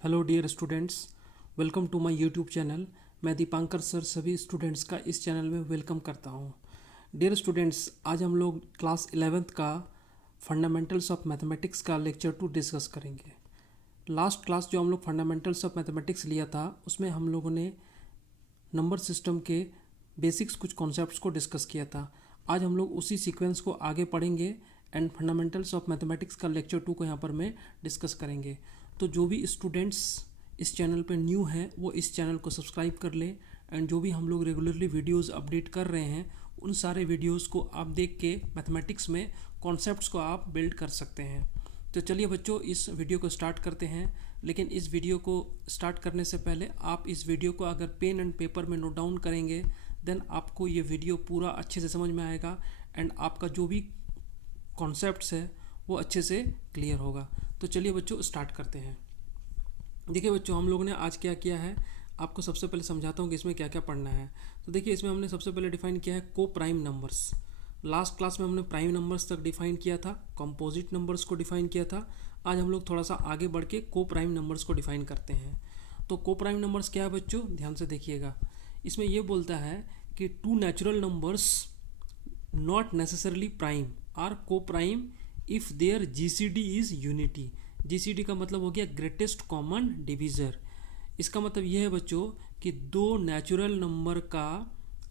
Hello dear students, welcome to my YouTube channel. मैं Dipankar sir सभी students का इस चैनल में वेलकम करता हूं। डियर स्टूडेंट्स, आज हम लोग क्लास 11th का फंडामेंटल्स ऑफ मैथमेटिक्स का लेक्चर 2 डिस्कस करेंगे। लास्ट क्लास जो हम लोग फंडामेंटल्स ऑफ मैथमेटिक्स लिया था उसमें हम लोगों ने नंबर सिस्टम के बेसिक्स कुछ कॉन्सेप्ट्स को डिस्कस किया था। आज हम लोग उसी सीक्वेंस को आगे पढ़ेंगे एंड फंडामेंटल्स ऑफ मैथमेटिक्स का लेक्चर 2 को यहाँ पर मैं डिस्कस करेंगे। तो जो भी स्टूडेंट्स इस चैनल पे न्यू हैं वो इस चैनल को सब्सक्राइब कर ले एंड जो भी हम लोग रेगुलरली वीडियोस अपडेट कर रहे हैं उन सारे वीडियोस को आप देख के मैथमेटिक्स में कॉन्सेप्ट्स को आप बिल्ड कर सकते हैं। तो चलिए बच्चों, इस वीडियो को स्टार्ट करते हैं। लेकिन इस वीडियो को स्टार्ट करने से पहले आप इस वीडियो को अगर पेन एंड पेपर में नोट डाउन करेंगे देन आपको ये वीडियो पूरा अच्छे से समझ में आएगा एंड आपका जो भी कॉन्सेप्ट्स है वो अच्छे से क्लियर होगा। तो चलिए बच्चों स्टार्ट करते हैं। देखिए बच्चों, हम लोगों ने आज क्या किया है आपको सबसे पहले समझाता हूँ कि इसमें क्या क्या पढ़ना है। तो देखिए, इसमें हमने सबसे पहले डिफाइन किया है को प्राइम नंबर्स। लास्ट क्लास में हमने प्राइम नंबर्स तक डिफाइन किया था, कंपोजिट नंबर्स को डिफाइन किया था। आज हम लोग थोड़ा सा आगे बढ़ के को प्राइम नंबर्स को डिफाइन करते हैं। तो को प्राइम नंबर्स क्या है बच्चों, ध्यान से देखिएगा। इसमें यह बोलता है कि two natural numbers not necessarily prime are को prime if their GCD is unity. GCD का मतलब हो गया ग्रेटेस्ट कॉमन डिवीज़र। इसका मतलब यह है बच्चों कि दो नेचुरल नंबर का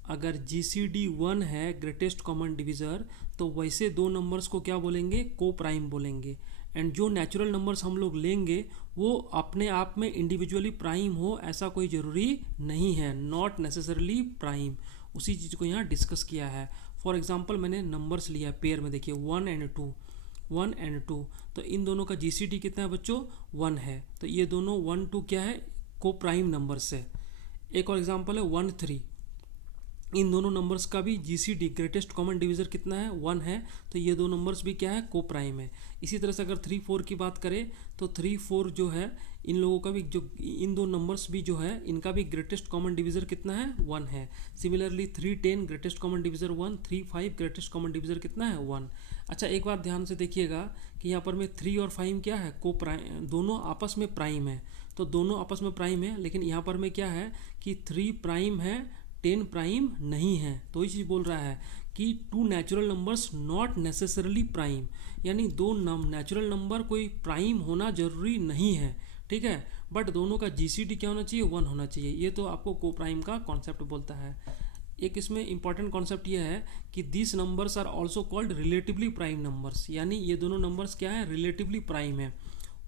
अगर जीसीडी 1 है, ग्रेटेस्ट कॉमन डिवीज़र, तो वैसे दो नंबर्स को क्या बोलेंगे, को प्राइम बोलेंगे। एंड जो नेचुरल नंबर्स हम लोग लेंगे वो अपने आप में इंडिविजुअली प्राइम हो ऐसा कोई ज़रूरी नहीं है, नॉट नेसेसरली प्राइम। उसी चीज़ को यहाँ डिस्कस किया है। फॉर एग्जांपल मैंने नंबर्स लिया पेयर में, देखिए 1 एंड 2, 1 एंड 2, तो इन दोनों का जीसीडी कितना है बच्चों, 1 है। तो ये दोनों 1 2 क्या है, को प्राइम नंबर्स है। एक और एग्जांपल है 1 3, इन दोनों नंबर्स का भी जीसीडी ग्रेटेस्ट कॉमन डिवीज़र कितना है, 1 है। तो ये दो नंबर्स भी क्या है, को प्राइम है। इसी तरह से अगर 3 4 की बात करें तो 3 4 जो है इन लोगों का भी, जो इन दो नंबर्स भी जो है इनका भी ग्रेटेस्ट कॉमन डिवीज़र कितना है, 1 है। Similarly 3 10 greatest common divisor 1, 3 5 greatest common divisor कितना है, 1। अच्छा, एक बात ध्यान से देखिएगा कि यहाँ पर में 3 और 5 क्या है, को प्राइम, दोनों आपस में प्राइम है। तो दोनों आपस में प्राइम है, लेकिन यहाँ पर में क्या है कि 3 प्राइम है, 10 प्राइम नहीं है। तो ये चीज़ बोल रहा है कि two natural numbers not necessarily prime, यानी दो नेचुरल नंबर कोई प्राइम होना जरूरी नहीं है, ठीक है, बट दोनों का जीसीडी क्या होना चाहिए, 1 होना चाहिए। ये तो आपको को प्राइम का कॉन्सेप्ट बोलता है। एक इसमें इंपॉर्टेंट कॉन्सेप्ट ये है कि this numbers are also called relatively prime numbers, यानी ये दोनों नंबर्स क्या है, रिलेटिवली प्राइम है।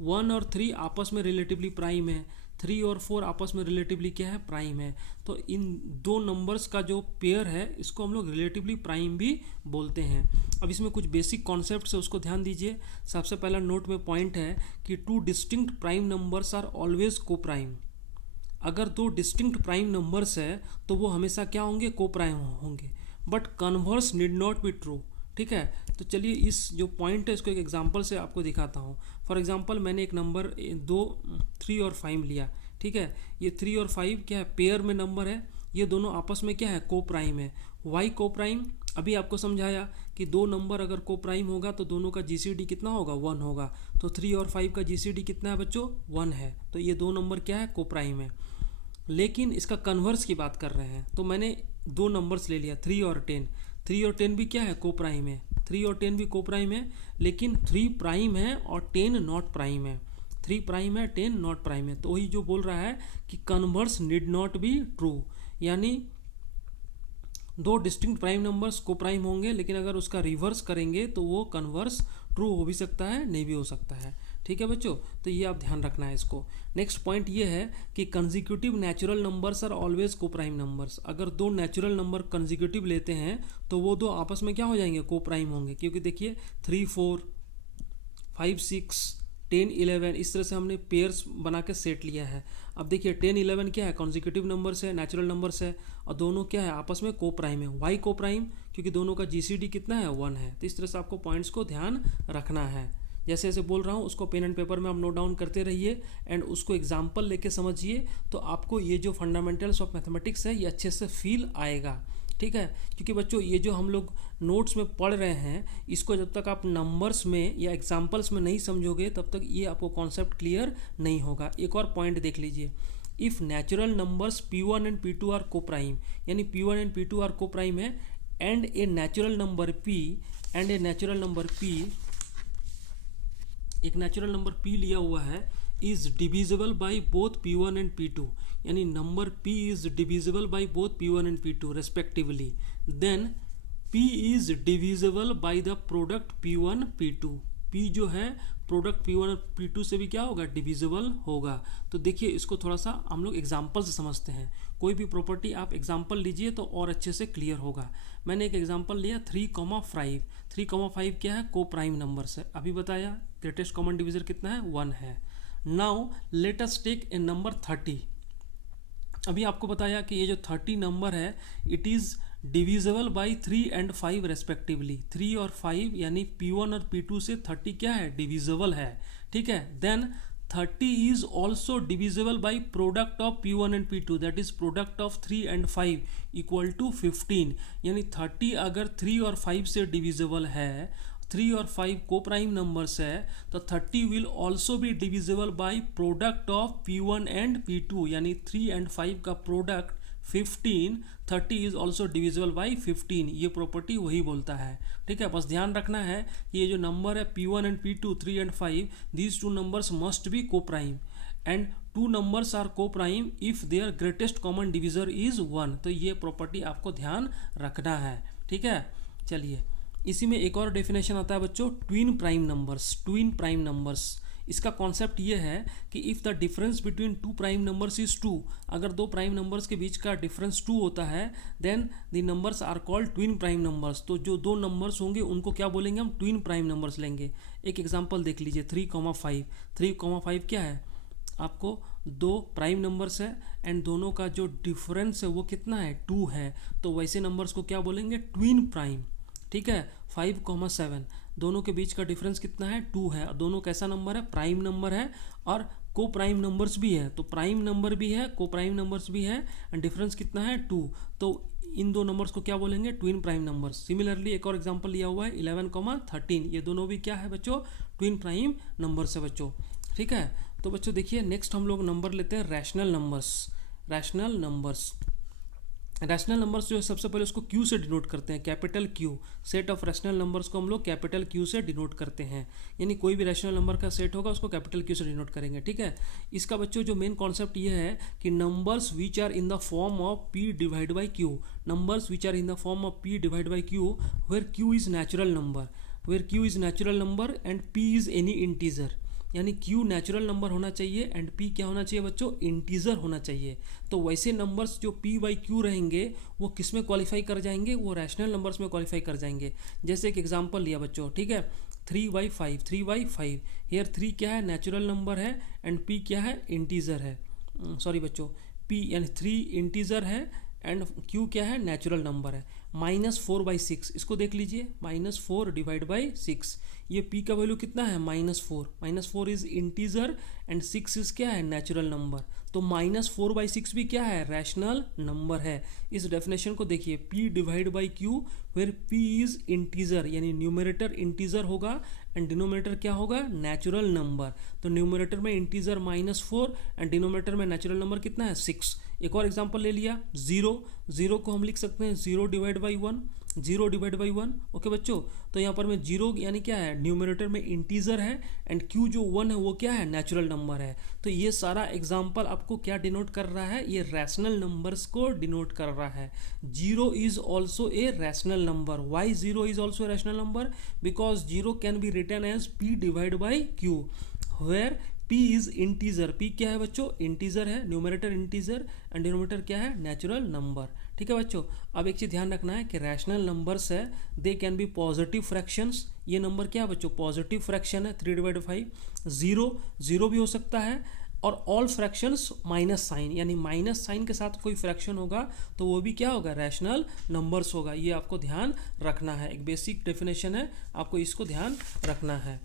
1 और 3 आपस में रिलेटिवली प्राइम है, 3 और 4 आपस में रिलेटिवली क्या है, प्राइम है। तो इन दो नंबर्स का जो पेयर है इसको हम लोग रिलेटिवली प्राइम भी बोलते हैं। अब इसमें कुछ बेसिक कॉन्सेप्ट्स है, उसको ध्यान दीजिए। सबसे पहला नोट में पॉइंट है कि two distinct prime numbers are always coprime. अगर दो डिस्टिंक्ट प्राइम नंबर्स है तो वो हमेशा क्या होंगे, को प्राइम होंगे, but converse need not be true, ठीक है। तो चलिए इस जो पॉइंट है इसको एक एग्जांपल से आपको दिखाता हूँ। फॉर एग्जांपल मैंने एक नंबर 3 और 5 लिया, ठीक है। ये 3 और 5 क्या है, पेयर में नंबर है, ये दोनों आपस में क्या है, को प्राइम है। वाई को प्राइम, अभी आपको समझाया कि दो नंबर अगर को प्राइम होगा तो दोनों का जीसीडी कितना होगा, 1 होगा। तो 3 और 5 का जीसीडी कितना है बच्चों, 1 है। तो ये दो नंबर क्या है, को प्राइम है। लेकिन इसका कन्वर्स की बात कर रहे हैं तो मैंने दो नंबर्स ले लिया, 3 और 10। 3 और 10 भी क्या है, को प्राइम है। 3 और 10 भी को प्राइम है, लेकिन 3 प्राइम है और 10 नॉट प्राइम है। 3 प्राइम है, 10 नॉट प्राइम है। तो वही जो बोल रहा है कि converse need not be true, यानी दो distinct prime numbers co prime होंगे, लेकिन अगर उसका रिवर्स करेंगे तो वो कन्वर्स ट्रू हो भी सकता है, नहीं भी हो सकता है, ठीक है बच्चों। तो ये आप ध्यान रखना है इसको। नेक्स्ट पॉइंट ये है कि consecutive natural numbers are always को प्राइम नंबर्स। अगर दो नेचुरल नंबर कंसेक्यूटिव लेते हैं तो वो दो आपस में क्या हो जाएंगे, को प्राइम होंगे। क्योंकि देखिए 3 4 5 6 10 11 इस तरह से हमने पेयर्स बना के सेट लिया है। अब देखिए 10 11 क्या है, कॉन्जिक्यूटिव नंबर्स है, नेचुरल नंबर्स है, और दोनों क्या है, आपस में को प्राइम है। वाई को प्राइम, क्योंकि दोनों का जीसीडी कितना है, 1 है। तो इस तरह से आपको पॉइंट्स को ध्यान रखना है। जैसे जैसे बोल रहा हूँ उसको पेन एंड पेपर में आप नोट डाउन करते रहिए एंड उसको एग्जाम्पल लेके समझिए, तो आपको ये जो फंडामेंटल्स ऑफ मैथमेटिक्स है ये अच्छे से फील आएगा। ठीक है, क्योंकि बच्चों ये जो हम लोग नोट्स में पढ़ रहे हैं इसको जब तक आप नंबर्स में या एग्जाम्पल्स में नहीं समझोगे तब तक ये आपको कॉन्सेप्ट क्लियर नहीं होगा। एक और पॉइंट देख लीजिए, if natural numbers P1 and P2 are को प्राइम, यानी P1 एंड P2 आर को प्राइम है, and a natural number P and a natural number P, एक नेचुरल नंबर P लिया हुआ है, is divisible by both P1 and P2, यानी number P is divisible by both P1 and P2 respectively, then P is divisible by the product P1 P2। P जो है product P1 और P2 से भी क्या होगा, डिविजिबल होगा। तो देखिए इसको थोड़ा सा हम लोग एग्जाम्पल से समझते हैं। कोई भी प्रॉपर्टी आप एग्जाम्पल लीजिए तो और अच्छे से क्लियर होगा। मैंने एक एग्जाम्पल लिया 3,5। 3,5 क्या है, को प्राइम नंबर्स है, अभी बताया। ग्रेटेस्ट कॉमन डिविजर कितना है, 1 है। Now let us take a number 30। अभी आपको बताया कि ये जो 30 नंबर है it is divisible by 3 and 5 respectively. 3 और 5 यानी P1 और P2 से 30 क्या है, डिविजिबल है, ठीक है। Then 30 is also divisible by product of P1 and P2, that is product of 3 and 5 equal to 15, यानी 30 अगर 3 और 5 से डिविजिबल है, 3 और 5 को प्राइम नंबर्स है, तो 30 will also be divisible by product of P1 and P2, यानी 3 एंड 5 का product 15, 30 is also divisible by 15। ये प्रॉपर्टी वही बोलता है, ठीक है। बस ध्यान रखना है कि ये जो नंबर है P1 and P2, 3 and 5, these two numbers must be को prime, and two numbers are को prime if there greatest common divisor is 1। तो ये प्रॉपर्टी आपको ध्यान रखना है, ठीक है। चलिए इसी में एक और डेफिनेशन आता है बच्चों, twin prime numbers. Twin prime numbers, इसका कॉन्सेप्ट ये है कि if the difference between two prime numbers is 2, अगर दो प्राइम नंबर्स के बीच का डिफरेंस 2 होता है, then the numbers are called twin prime numbers. तो जो दो नंबर्स होंगे उनको क्या बोलेंगे, हम ट्विन प्राइम नंबर्स लेंगे। एक एग्जांपल देख लीजिए 3,5। 3,5 क्या है, आपको दो प्राइम नंबर्स है एंड दोनों का जो डिफरेंस है वो कितना है, 2 है। तो वैसे नंबर्स को क्या बोलेंगे, ट्विन प्राइम, ठीक है। 5,7 दोनों के बीच का डिफरेंस कितना है, 2 है। दोनों कैसा नंबर है, प्राइम नंबर है और को प्राइम नंबर्स भी है। तो प्राइम नंबर भी है, को प्राइम नंबर्स भी है एंड डिफरेंस कितना है, 2। तो इन दो नंबर्स को क्या बोलेंगे, ट्विन प्राइम नंबर्स। सिमिलरली एक और एग्जांपल लिया हुआ है 11,13, ये दोनों भी क्या है बच्चों, ट्विन प्राइम नंबर्स है बच्चों, ठीक है। तो बच्चों देखिए नेक्स्ट हम लोग नंबर लेते हैं rational numbers. Rational numbers, rational numbers जो है सबसे पहले उसको क्यू से डिनोट करते हैं, capital Q. Set of rational numbers को हम लोग कैपिटल क्यू से डिनोट करते हैं, यानी कोई भी रैशनल नंबर का सेट होगा उसको कैपिटल क्यू से डिनोट करेंगे, ठीक है। इसका बच्चों जो मेन कॉन्सेप्ट ये है कि numbers which are in the form of P divide by Q, numbers which are in the form of P divide by Q where Q is natural number, where Q is natural number and P is any integer, यानी Q natural number होना चाहिए and P क्या होना चाहिए बच्चों, integer होना चाहिए। तो वैसे नंबर्स जो P बाई Q रहेंगे वो किस में क्वालिफाई कर जाएंगे, वो रैशनल नंबर्स में क्वालिफाई कर जाएंगे। जैसे एक एग्जांपल लिया बच्चों, ठीक है, 3/5। 3/5 हेयर 3 क्या है, नेचुरल नंबर है एंड P क्या है, इंटीजर है। सॉरी बच्चों, P यानी 3 इंटीजर है एंड Q क्या है, नेचुरल नंबर है। -4/6, इसको देख लीजिए, -4 डिवाइड बाई 6, ये P का वैल्यू कितना है, -4। -4 इज इंटीजर एंड 6 इज क्या है, नेचुरल नंबर। तो -4/6 भी क्या है, रैशनल नंबर है। इस डेफिनेशन को देखिए, P divide by Q where P is integer, यानी न्यूमरेटर इंटीजर होगा एंड डिनोमिनेटर क्या होगा, नेचुरल नंबर। तो न्यूमरेटर में इंटीजर -4 एंड डिनोमिनेटर में नेचुरल नंबर कितना है, 6। एक और एग्जांपल ले लिया 0 को हम लिख सकते हैं 0 divide by 1, 0 divide by 1, okay बच्चों। तो यहाँ पर में 0 यानी क्या है, न्यूमरेटर में इंटीजर है एंड Q जो 1 है वो क्या है, नेचुरल नंबर है। तो ये सारा एग्जांपल आपको क्या डिनोट कर रहा है, ये रैशनल नंबर्स को डिनोट कर रहा है। 0 is also a rational number. Why 0 is also a rational number, because 0 can be written as P divide by Q where P is integer. P क्या है बच्चों, इंटीजर है, न्यूमरेटर इंटीजर एंड डिनोमिनेटर क्या है, natural number, ठीक है बच्चों। अब एक चीज़ ध्यान रखना है कि रैशनल नंबर्स है, they can be positive fractions. ये नंबर क्या है बच्चों, पॉजिटिव फ्रैक्शन है, 3/5। 0 भी हो सकता है और ऑल फ्रैक्शंस माइनस साइन, यानी माइनस साइन के साथ कोई फ्रैक्शन होगा तो वो भी क्या होगा, रैशनल नंबर्स होगा। ये आपको ध्यान रखना है, एक बेसिक डेफिनेशन है, आपको इसको ध्यान रखना है।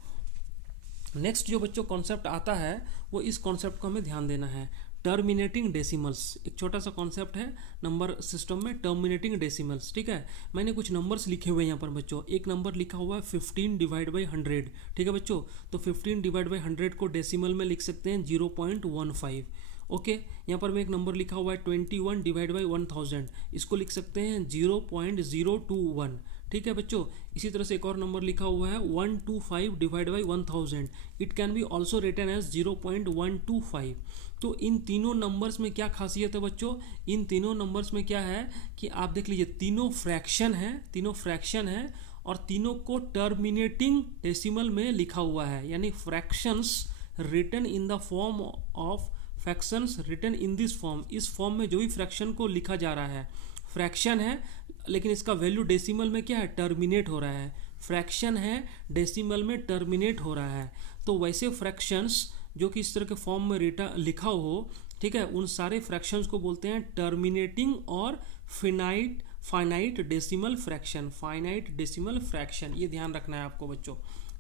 नेक्स्ट जो बच्चों कॉन्सेप्ट आता है वो इस कॉन्सेप्ट को हमें ध्यान देना है, टर्मिनेटिंग डेसिमल्स, एक छोटा सा कॉन्सेप्ट है नंबर सिस्टम में, टर्मिनेटिंग डेसिमल्स। ठीक है, मैंने कुछ नंबर्स लिखे हुए हैं यहाँ पर बच्चों। एक नंबर लिखा हुआ है 15 डिवाइड बाई 100। ठीक है बच्चों, तो 15 डिवाइड बाई 100 को डेसिमल में लिख सकते हैं 0.15। ओके, यहाँ पर मैं एक नंबर लिखा हुआ है 21 डिवाइड बाई 1000, इसको लिख सकते हैं 0.021। ठीक है बच्चों, इसी तरह से एक और नंबर लिखा हुआ है 125 divide by 1000, it can be also written as 0.125। तो इन तीनों नंबर्स में क्या खासियत है बच्चों, इन तीनों नंबर्स में क्या है कि आप देख लीजिए, तीनों फ्रैक्शन है, तीनों फ्रैक्शन है और तीनों को टर्मिनेटिंग डेसिमल में लिखा हुआ है, यानी fractions written in the form of fractions written in this form, इस फॉर्म में जो भी फ्रैक्शन को लिखा जा रहा है, फ्रैक्शन है लेकिन इसका वैल्यू डेसिमल में क्या है, टर्मिनेट हो रहा है। फ्रैक्शन है, डेसिमल में टर्मिनेट हो रहा है। तो वैसे फ्रैक्शंस जो कि इस तरह के फॉर्म में लिखा हो, ठीक है, उन सारे फ्रैक्शंस को बोलते हैं टर्मिनेटिंग और finite decimal fraction, finite decimal fraction. ये ध्यान रखना है आपको बच्चों।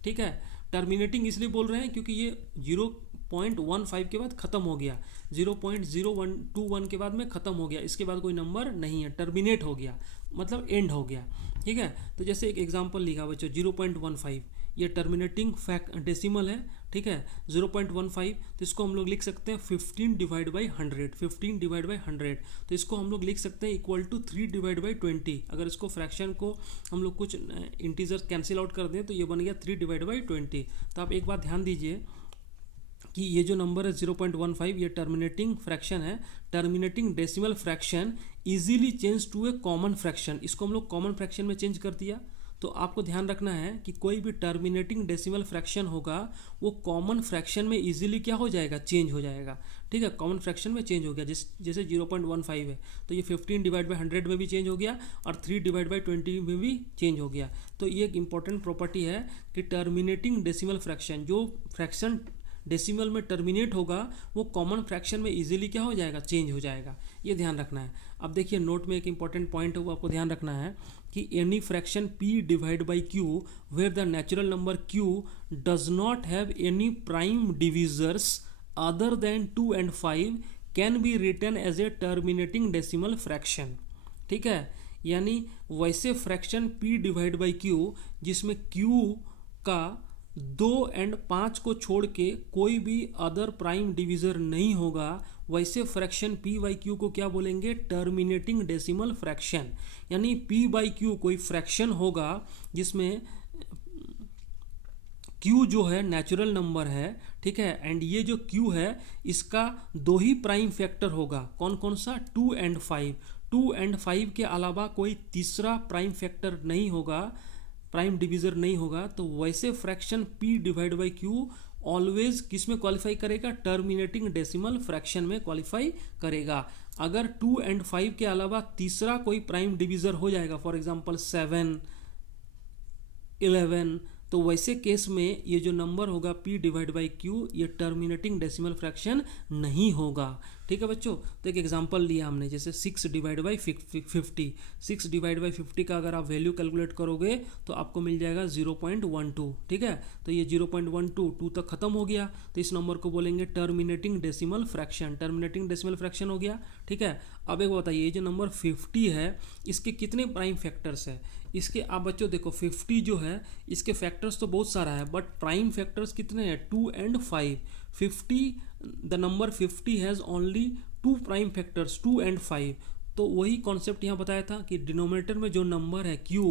ठीक है, टर्मिनेटिंग इसलिए बोल रहे हैं क्योंकि ये 0.15 के बाद ख़त्म हो गया, 0.0121 के बाद में ख़त्म हो गया, इसके बाद कोई नंबर नहीं है, टर्मिनेट हो गया मतलब एंड हो गया। ठीक है, तो जैसे एक एग्जांपल लिखा बच्चों 0.15, ये टर्मिनेटिंग डेसिमल है। ठीक है, 0.15, तो इसको हम लोग लिख सकते हैं 15 डिवाइड बाई 100, 15 डिवाइड बाई 100, तो इसको हम लोग लिख सकते हैं इक्वल टू 3 डिवाइड बाई 20। अगर इसको फ्रैक्शन को हम लोग कुछ इंटीजर कैंसिल आउट कर दें तो ये बन गया 3 डिवाइड बाई 20। तो आप एक बात ध्यान दीजिए कि ये जो नंबर है 0.15, ये टर्मिनेटिंग फ्रैक्शन है, terminating decimal fraction easily change to a common fraction, इसको हम लोग कॉमन फ्रैक्शन में चेंज कर दिया। तो आपको ध्यान रखना है कि कोई भी टर्मिनेटिंग डेसिमल फ्रैक्शन होगा वो कॉमन फ्रैक्शन में इजीली क्या हो जाएगा, चेंज हो जाएगा। ठीक है, कॉमन फ्रैक्शन में चेंज हो गया, जैसे 0.15 है तो ये 15 डिवाइड बाई 100 में भी चेंज हो गया और 3 डिवाइड बाई 20 में भी चेंज हो गया। तो ये एक इंपॉर्टेंट प्रॉपर्टी है कि टर्मिनेटिंग डेसिमल फ्रैक्शन, जो फ्रैक्शन डेसिमल में टर्मिनेट होगा वो कॉमन फ्रैक्शन में इजीली क्या हो जाएगा, चेंज हो जाएगा। ये ध्यान रखना है। अब देखिए नोट में एक इंपॉर्टेंट पॉइंट है वो आपको ध्यान रखना है कि any fraction p divide by q where the natural number q does not have any prime divisors other than 2 and 5 can be written as a terminating decimal fraction. ठीक है, यानी वैसे fraction p divide by q जिसमें q का 2 and 5 को छोड़ के कोई भी अदर प्राइम डिविजर नहीं होगा, वैसे फ्रैक्शन p बाई क्यू को क्या बोलेंगे, टर्मिनेटिंग डेसिमल फ्रैक्शन। यानी p बाई क्यू कोई फ्रैक्शन होगा जिसमें q जो है नेचुरल नंबर है, ठीक है, एंड ये जो q है इसका 2 ही प्राइम फैक्टर होगा, कौन कौन सा, 2 and 5। 2 and 5 के अलावा कोई तीसरा प्राइम फैक्टर नहीं होगा, प्राइम डिविजर नहीं होगा। तो वैसे fraction p divide by Q always किस में क्वालिफाई करेगा, टर्मिनेटिंग डेसिमल फ्रैक्शन में क्वालिफाई करेगा। अगर 2 and 5 के अलावा तीसरा कोई प्राइम डिविजर हो जाएगा, फॉर एग्जांपल 7, 11, तो वैसे केस में ये जो नंबर होगा p डिवाइड बाई क्यू ये टर्मिनेटिंग डेसिमल फ्रैक्शन नहीं होगा। ठीक है बच्चों, तो एक एग्जांपल लिया हमने, जैसे 6 डिवाइड बाई 50, 6 डिवाइड बाई 50 का अगर आप वैल्यू कैलकुलेट करोगे तो आपको मिल जाएगा 0.12। ठीक है, तो ये 0.12 2 तक खत्म हो गया, तो इस नंबर को बोलेंगे terminating decimal fraction, terminating decimal fraction हो गया। ठीक है, अब एक बताइए, ये जो नंबर 50 है इसके कितने प्राइम फैक्टर्स है, इसके आप बच्चों देखो 50 जो है इसके फैक्टर्स तो बहुत सारा है बट प्राइम फैक्टर्स कितने हैं, 2 and 5। 50 the number 50 has only 2 prime factors, 2 and 5। तो वही कॉन्सेप्ट यहाँ बताया था कि डिनोमिनेटर में जो नंबर है q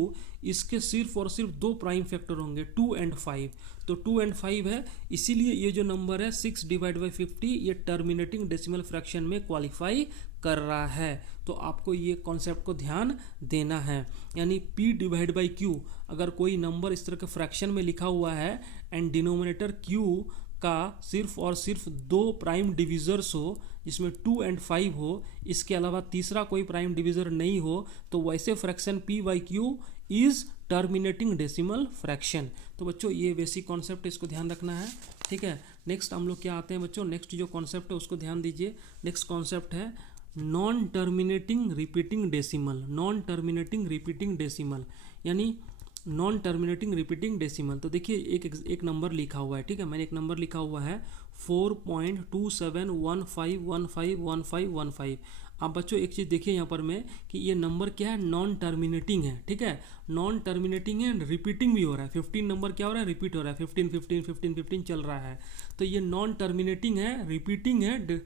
इसके सिर्फ और सिर्फ 2 प्राइम फैक्टर होंगे, 2 and 5। तो 2 and 5 है, इसीलिए ये जो नंबर है 6 डिवाइड बाई 50 ये टर्मिनेटिंग डेसिमल फ्रैक्शन में क्वालिफाई कर रहा है। तो आपको ये कॉन्सेप्ट को ध्यान देना है, यानी p डिवाइड बाई क्यू अगर कोई नंबर इस तरह के फ्रैक्शन में लिखा हुआ है एंड डिनोमिनेटर q का सिर्फ और सिर्फ 2 प्राइम डिविजर्स हो जिसमें 2 and 5 हो, इसके अलावा तीसरा कोई प्राइम डिविजर नहीं हो, तो वैसे fraction p by Q is terminating decimal fraction. तो बच्चों ये बेसिक कॉन्सेप्ट इसको ध्यान रखना है। ठीक है, नेक्स्ट हम लोग क्या आते हैं बच्चों, नेक्स्ट जो कॉन्सेप्ट है उसको ध्यान दीजिए। नेक्स्ट कॉन्सेप्ट है non terminating repeating decimal, non terminating repeating decimal, यानी नॉन टर्मिनेटिंग रिपीटिंग डेसिमल। तो देखिए एक नंबर लिखा हुआ है, ठीक है, मैंने एक नंबर लिखा हुआ है 4.2715151515। आप बच्चों एक चीज़ देखिए यहाँ पर में कि ये नंबर क्या है, नॉन टर्मिनेटिंग है, ठीक है, नॉन टर्मिनेटिंग है एंड रिपीटिंग भी हो रहा है। 15 नंबर क्या हो रहा है, रिपीट हो रहा है, 15 15 15 15 चल रहा है। तो ये नॉन टर्मिनेटिंग है, रिपीटिंग है,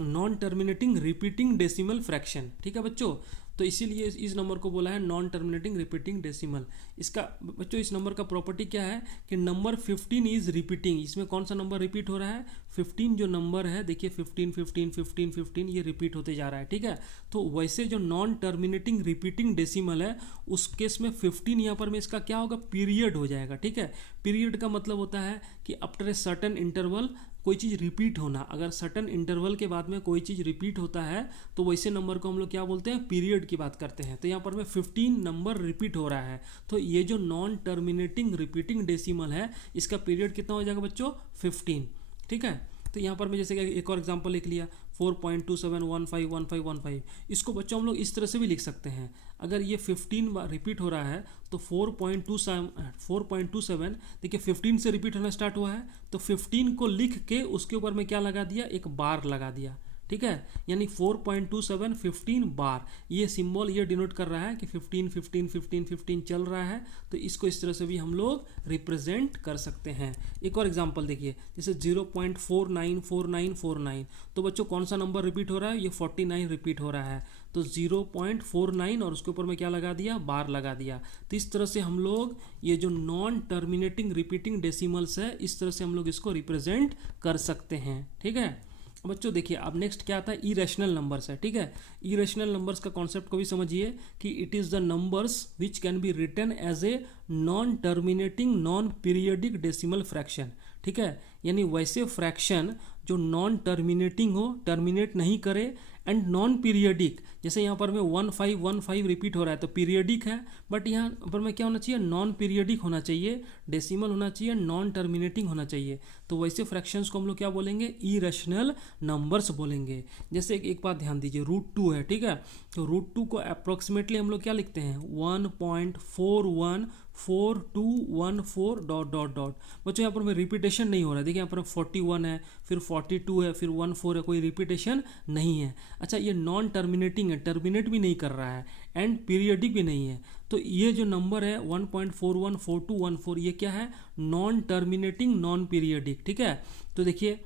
non terminating repeating decimal fraction, ठीक है बच्चों। तो इसीलिए इस नंबर को बोला है नॉन टर्मिनेटिंग रिपीटिंग डेसिमल। इसका बच्चों इस नंबर का प्रॉपर्टी क्या है कि नंबर 15 इज रिपीटिंग। इसमें कौन सा नंबर रिपीट हो रहा है, 15 जो नंबर है, देखिए 15 15 15 15 ये रिपीट होते जा रहा है, ठीक है। तो वैसे जो नॉन टर्मिनेटिंग रिपीटिंग डेसिमल है उस केस में 15 यहाँ पर में इसका क्या होगा, पीरियड हो जाएगा, ठीक है। पीरियड का मतलब होता है कि आफ्टर ए सर्टेन इंटरवल कोई चीज़ रिपीट होना। अगर सर्टेन इंटरवल के बाद में कोई चीज़ रिपीट होता है तो वैसे नंबर को हम लोग क्या बोलते हैं, पीरियड की बात करते हैं। तो यहाँ पर में 15 नंबर रिपीट हो रहा है, तो ये जो नॉन टर्मिनेटिंग रिपीटिंग डेसिमल है इसका पीरियड कितना हो जाएगा बच्चों, 15, ठीक है। तो यहाँ पर मैं जैसे कि एक और एग्जांपल लिख लिया 4.27151515। इसको बच्चों हम लोग इस तरह से भी लिख सकते हैं। अगर ये 15 बार रिपीट हो रहा है तो 4.27 देखिए 15 से रिपीट होना स्टार्ट हुआ है, तो 15 को लिख के उसके ऊपर में क्या लगा दिया, एक बार लगा दिया, ठीक है। यानी 4.27 15 बार, ये सिंबल ये डिनोट कर रहा है कि 15 15 15 15 चल रहा है। तो इसको इस तरह से भी हम लोग रिप्रेजेंट कर सकते हैं। एक और एग्जांपल देखिए, जैसे 0.494949। तो बच्चों कौन सा नंबर रिपीट हो रहा है, ये 49 रिपीट हो रहा है, तो 0.49 और उसके ऊपर में क्या लगा दिया, बार लगा दिया। तो इस तरह से हम लोग ये जो नॉन टर्मिनेटिंग रिपीटिंग डेसिमल्स है इस तरह से हम लोग इसको रिप्रेजेंट कर सकते हैं, ठीक है। बच्चों देखिए अब नेक्स्ट क्या आता है, इरेशनल नंबर्स है, ठीक है। इरेशनल नंबर्स का कॉन्सेप्ट को भी समझिए कि it is the numbers which can be written as a non terminating non periodic decimal fraction, ठीक है। यानी वैसे फ्रैक्शन जो नॉन टर्मिनेटिंग हो, टर्मिनेट नहीं करे, एंड नॉन पीरियडिक, जैसे यहाँ पर में 1515 रिपीट हो रहा है तो पीरियडिक है, बट यहाँ पर में क्या होना चाहिए, नॉन पीरियडिक होना चाहिए, डेसिमल होना चाहिए, नॉन टर्मिनेटिंग होना चाहिए। तो वैसे फ्रैक्शंस को हम लोग क्या बोलेंगे, इरेशनल नंबर्स बोलेंगे। जैसे एक बात ध्यान दीजिए, √2 है, ठीक है। तो √2 को अप्रोक्सीमेटली हम लोग क्या लिखते हैं, 1.414214 डॉट डॉट डॉट। बच्चों यहाँ पर में रिपीटेशन नहीं हो रहा है, देखिए यहाँ पर 41 है, फिर 42 है, फिर 14 है, कोई रिपीटेशन नहीं है। अच्छा ये नॉन टर्मिनेटिंग है, टर्मिनेट भी नहीं कर रहा है एंड पीरियडिक भी नहीं है। तो ये जो नंबर है 1.414214 ये क्या है, नॉन टर्मिनेटिंग नॉन पीरियडिक, ठीक है। तो देखिए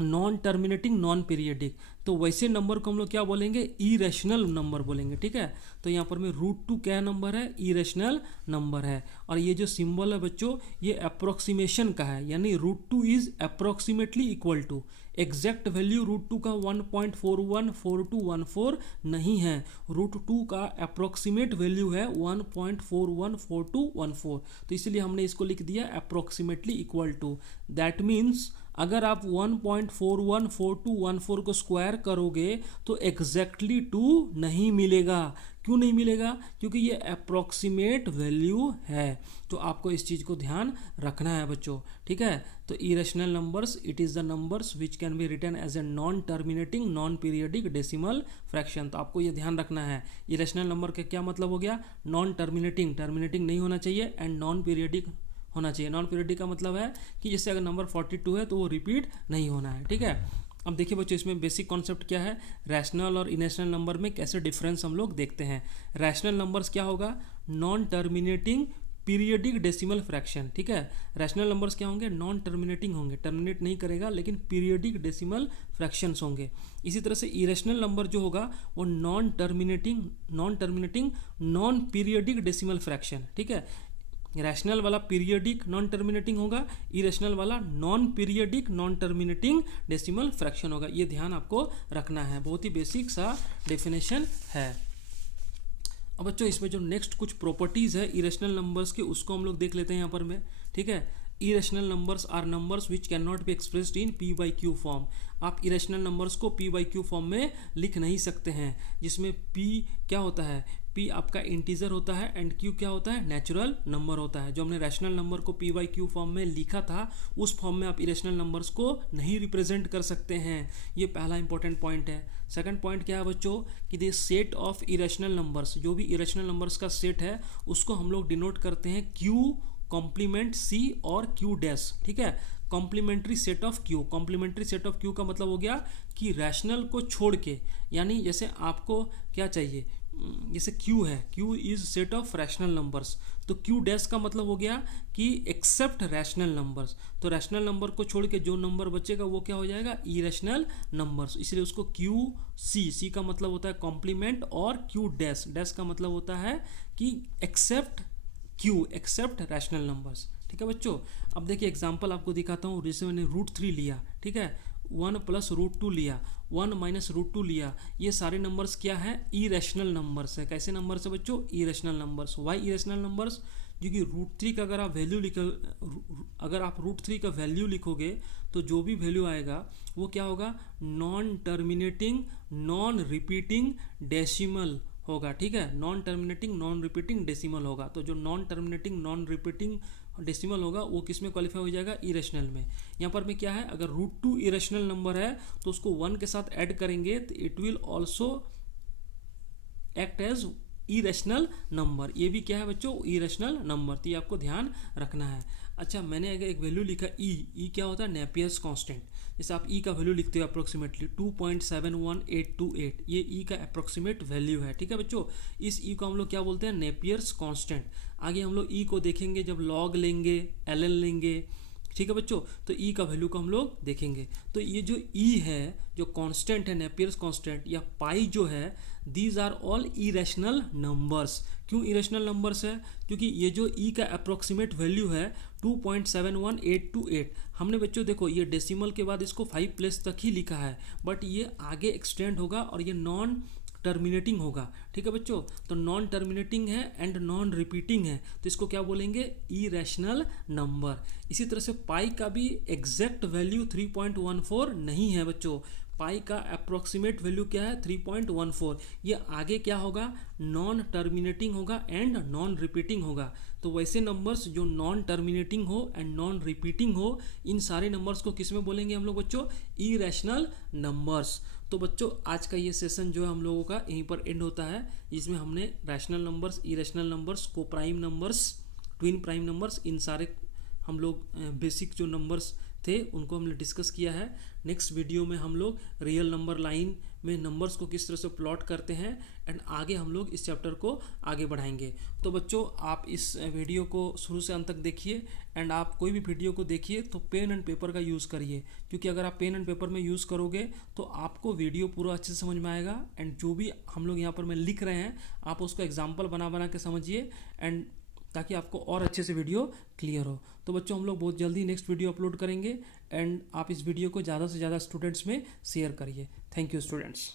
नॉन टर्मिनेटिंग नॉन पीरियडिक, तो वैसे नंबर को हम लोग क्या बोलेंगे, इरेशनल नंबर बोलेंगे, ठीक है। तो यहाँ पर में √2 क्या नंबर है, इरेशनल नंबर है। और ये जो सिंबल है बच्चों ये अप्रोक्सीमेशन का है, यानी √2 is approximately equal to, exact value √2 का 1.414214 नहीं है, √2 का अप्रोक्सीमेट वैल्यू है 1.414214। तो इसलिए हमने इसको लिख दिया approximately equal to. That means अगर आप 1.414214 को स्क्वायर करोगे तो एग्जैक्टली 2 नहीं मिलेगा। क्यों नहीं मिलेगा, क्योंकि ये अप्रोक्सीमेट वैल्यू है। तो आपको इस चीज़ को ध्यान रखना है बच्चों, ठीक है। तो irrational numbers it is the numbers which can be written as a non terminating non periodic decimal fraction. तो आपको ये ध्यान रखना है, इरेशनल नंबर का क्या मतलब हो गया, नॉन टर्मिनेटिंग, टर्मिनेटिंग नहीं होना चाहिए, एंड नॉन पीरियडिक होना चाहिए। नॉन पीरियडिक का मतलब है कि जैसे अगर नंबर 42 है तो वो रिपीट नहीं होना है, ठीक है। अब देखिए बच्चों इसमें बेसिक कॉन्सेप्ट क्या है, रैशनल और इरेशनल नंबर में कैसे डिफरेंस हम लोग देखते हैं। रैशनल नंबर्स क्या होगा, non terminating periodic decimal fraction, ठीक है। रैशनल नंबर्स क्या होंगे, नॉन टर्मिनेटिंग होंगे, टर्मिनेट नहीं करेगा लेकिन पीरियडिक डेसिमल फ्रैक्शंस होंगे। इसी तरह से इरेशनल नंबर जो होगा वो non terminating non periodic decimal fraction, ठीक है। रैशनल वाला पीरियडिक नॉन टर्मिनेटिंग होगा, इरेशनल वाला non periodic non terminating decimal fraction होगा। ये ध्यान आपको रखना है, बहुत ही बेसिक सा डेफिनेशन है। अब बच्चों इसमें जो नेक्स्ट कुछ प्रॉपर्टीज़ है इरेशनल नंबर्स के उसको हम लोग देख लेते हैं यहाँ पर में, ठीक है। Irrational numbers are numbers which can not be expressed in p/q form. आप इरेशनल नंबर्स को p/q फॉर्म में लिख नहीं सकते हैं, जिसमें p क्या होता है, p आपका इंटीजर होता है एंड q क्या होता है, नेचुरल नंबर होता है। जो हमने रैशनल नंबर को p/q फॉर्म में लिखा था उस फॉर्म में आप इरेशनल नंबर्स को नहीं रिप्रेजेंट कर सकते हैं। ये पहला इंपॉर्टेंट पॉइंट है। सेकंड पॉइंट क्या है बच्चों कि the set of irrational numbers, जो भी इरेशनल नंबर्स का सेट है उसको हम लोग डिनोट करते हैं q कॉम्प्लीमेंट c और q डैश, ठीक है। Complementary set of Q. Complementary set of Q का मतलब हो गया कि रैशनल को छोड़ के, यानी जैसे आपको क्या चाहिए, जैसे क्यू है, Q is set of rational numbers, तो क्यू डैश का मतलब हो गया कि एक्सेप्ट रैशनल नंबर्स। तो रैशनल नंबर को छोड़ के जो नंबर बचेगा वो क्या हो जाएगा, इरेशनल नंबर्स, इसलिए उसको क्यू सी, सी का मतलब होता है कॉम्प्लीमेंट, और क्यू डैश, डैश का मतलब होता है कि except Q, except rational numbers. ठीक है बच्चों, अब देखिए एग्जांपल आपको दिखाता हूँ। जैसे मैंने √3 लिया, ठीक है, 1 + √2 लिया, 1 - √2 लिया, ये सारे नंबर्स क्या है, इरेशनल नंबर्स है। कैसे नंबर्स है बच्चों, irrational numbers. Why irrational numbers, क्योंकि √3 का अगर आप वैल्यू अगर आप √3 का वैल्यू लिखोगे तो जो भी वैल्यू आएगा वो क्या होगा, non terminating non repeating decimal होगा। ठीक है, non terminating non repeating decimal होगा। तो जो non terminating non repeating decimal होगा वो किस में क्वालिफाई हो जाएगा, इरेशनल में। यहाँ पर में क्या है, अगर √2 इरेशनल नंबर है तो उसको 1 के साथ ऐड करेंगे तो it will also act as irrational number. ये भी क्या है बच्चों, इरेशनल नंबर, तो ये आपको ध्यान रखना है। अच्छा, मैंने अगर एक वैल्यू लिखा ई क्या होता है, नेपियर्स कांस्टेंट। जैसे आप ई का वैल्यू लिखते हो अप्रोक्सीमेटली 2.71828, ये ई का अप्रोक्सीमेट वैल्यू है। ठीक है बच्चों, इस ई को हम लोग क्या बोलते हैं, नेपियर्स कांस्टेंट। आगे हम लोग ई को देखेंगे जब लॉग लेंगे, एल लेंगे। ठीक है बच्चों, तो ई का वैल्यू को हम लोग देखेंगे। तो ये जो ई है, जो कांस्टेंट है, नेपियर्स कांस्टेंट या पाई जो है, these are all irrational numbers. क्यों इरेशनल नंबर्स है, क्योंकि ये जो ई का अप्रोक्सीमेट वैल्यू है 2.71828, हमने बच्चों देखो ये डेसिमल के बाद इसको 5 प्लेस तक ही लिखा है, बट ये आगे एक्सटेंड होगा और ये नॉन टर्मिनेटिंग होगा। ठीक है बच्चों, तो नॉन टर्मिनेटिंग है एंड नॉन रिपीटिंग है, तो इसको क्या बोलेंगे, इरेशनल नंबर। इसी तरह से पाई का भी एग्जैक्ट वैल्यू 3.14 नहीं है बच्चों, पाई का अप्रोक्सीमेट वैल्यू क्या है, 3.14। ये आगे क्या होगा, नॉन टर्मिनेटिंग होगा एंड नॉन रिपीटिंग होगा। तो वैसे नंबर्स जो नॉन टर्मिनेटिंग हो एंड नॉन रिपीटिंग हो, इन सारे नंबर्स को किस में बोलेंगे हम लोग बच्चों, इरेशनल नंबर्स। तो बच्चों आज का ये सेशन जो है हम लोगों का यहीं पर एंड होता है, जिसमें हमने rational numbers, irrational numbers, co prime numbers, twin prime numbers, इन सारे हम लोग बेसिक जो नंबर्स थे उनको हमने डिस्कस किया है। नेक्स्ट वीडियो में हम लोग रियल नंबर लाइन में नंबर्स को किस तरह से प्लॉट करते हैं एंड आगे हम लोग इस चैप्टर को आगे बढ़ाएंगे। तो बच्चों आप इस वीडियो को शुरू से अंत तक देखिए एंड आप कोई भी वीडियो को देखिए तो पेन एंड पेपर का यूज़ करिए, क्योंकि अगर आप पेन एंड पेपर में यूज़ करोगे तो आपको वीडियो पूरा अच्छे से समझ में आएगा एंड जो भी हम लोग यहाँ पर मैं लिख रहे हैं आप उसको एग्जाम्पल बना बना के समझिए एंड ताकि आपको और अच्छे से वीडियो क्लियर हो। तो बच्चों हम लोग बहुत जल्दी नेक्स्ट वीडियो अपलोड करेंगे एंड आप इस वीडियो को ज़्यादा से ज़्यादा स्टूडेंट्स में शेयर करिए। Thank you students.